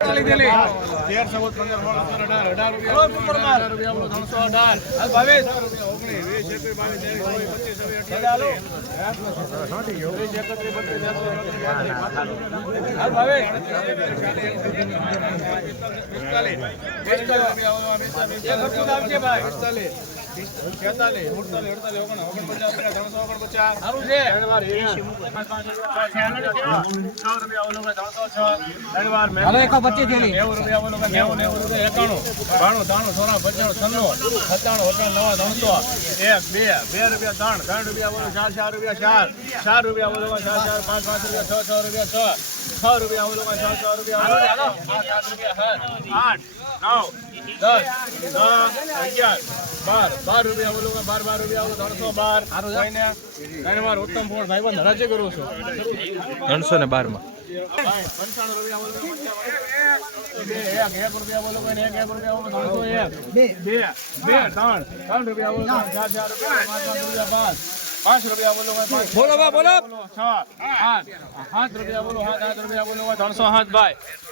તેર ચૌદ પંદર સોળ સત્તર અઢાર ત્રણસો અઢાર બાવીસ ઓગણીસ પચીસ થેલી નેવું રૂપિયા બોલો નેવું નેવું રૂપિયા એકાણું. બાણું ત્રાણું સોળા પંચાણું છન્નું. સત્તાણું અઠાણું નવા ત્રણસો એક બે બે રૂપિયા ત્રણ ત્રણ રૂપિયા બોલો ચાર ચાર રૂપિયા ચાર. ચાર રૂપિયા બોલો ચાર ચાર પાંચ પાંચ રૂપિયા છ છ રૂપિયા છ. છ રૂપિયા બોલો છ છ રૂપિયા આઠ નવ દસ અગિયાર બાર. બાર રૂપિયા બોલો બાર બાર રૂપિયા બોલો ત્રણસો બાર. કોઈને મારો ઉત્તમ ફોન ભાઈ બંધ રજે કરું છું. ત્રણસો ને બારમાં. પંચાણું રૂપિયા બોલો એક રૂપિયા બોલો એક એક રૂપિયા બોલો એક બે બે ત્રણ ત્રણ રૂપિયા બોલો ચાર ચાર પાંચ રૂપિયા પાંચ પાંચ રૂપિયા બોલો બોલો બોલો છ આઠ સાત રૂપિયા બોલો, સાત, આઠ રૂપિયા બોલો ત્રણસો સાત ભાઈ.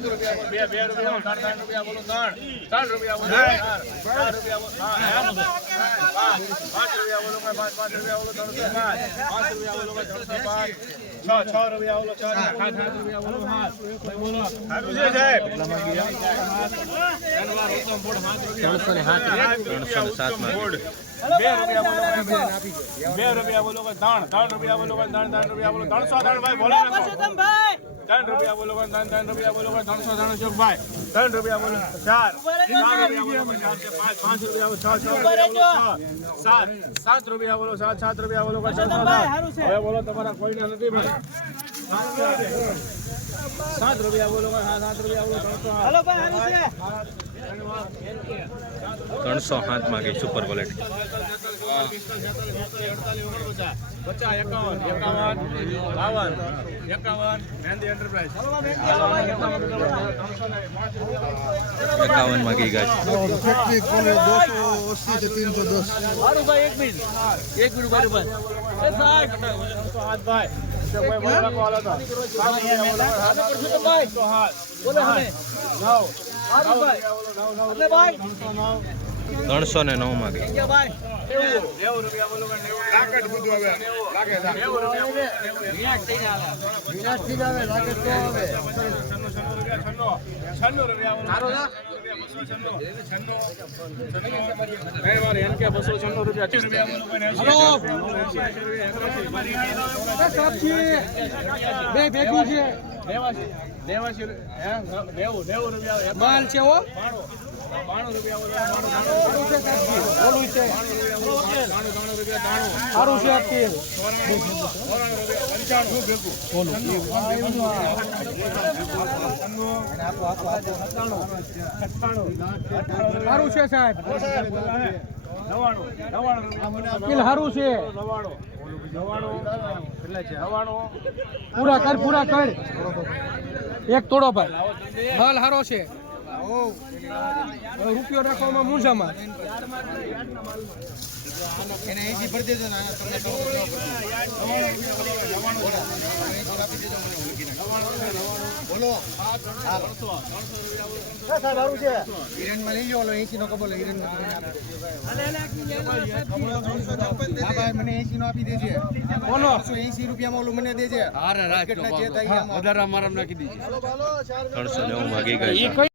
રૂપિયા નવ નવ રૂપિયા નવ બોલો ત્રણ. ઊભા રહેજો ભાઈ દસ અગિયાર સાહેબ બીજા અગિયાર અગિયાર અગિયાર રૂપિયા બોલો. બે રૂપિયા બોલો કે ત્રણ ત્રણ રૂપિયા બોલો ત્રણ ત્રણ રૂપિયા બોલો. ત્રણસો ત્રણ ભાઈ, બોલો. ત્રણ રૂપિયા બોલો ત્રણ ત્રણ રૂપિયા બોલો ત્રણસો ત્રણ ચોક ભાઈ. ત્રણ રૂપિયા બોલો ચાર. પાંચ રૂપિયા છ છ રૂપિયા સાત સાત રૂપિયા બોલો સાત સાત રૂપિયા બોલો હવે બોલો તમારા કોઈને નથી ભાઈ. સાત રૂપિયા બોલો સાત રૂપિયા બોલો ત્રણસો ત્રણસો હાથ માંગે સુપર ક્વોલિટી એકાવન એકાવન બાવન એકાવન મહેંદી એન્ટરપ્રાઇઝ એકાવનમાં ગઈ ગાય. ભાઈ હાથ બોલો નવ ત્રણસો ને નવમાં ગઈ નેવું રૂપિયા બોલો લાગત બધું હવે છે સાહેબ રૂપિયા છન્નું રૂપિયા બસો છન્નું રૂપિયા બે ભેગું છે નેવાસી કર એક તોડો ભાઈ. માલ છે. હો રૂપિયા બોલો બોલું દાણું સારું છે આ તેલ પંચાણું ભેગું સારું છે સાહેબ મને સારું છે નવાણું નવાણું નવાણું પૂરા કર પૂરા કર એક તોડો ભાઈ માલ સારો છે હવે રૂપિયો રાખવામાં મૂંઝામાં બોલો ત્રણસો નેવું માં ગઈ ગાય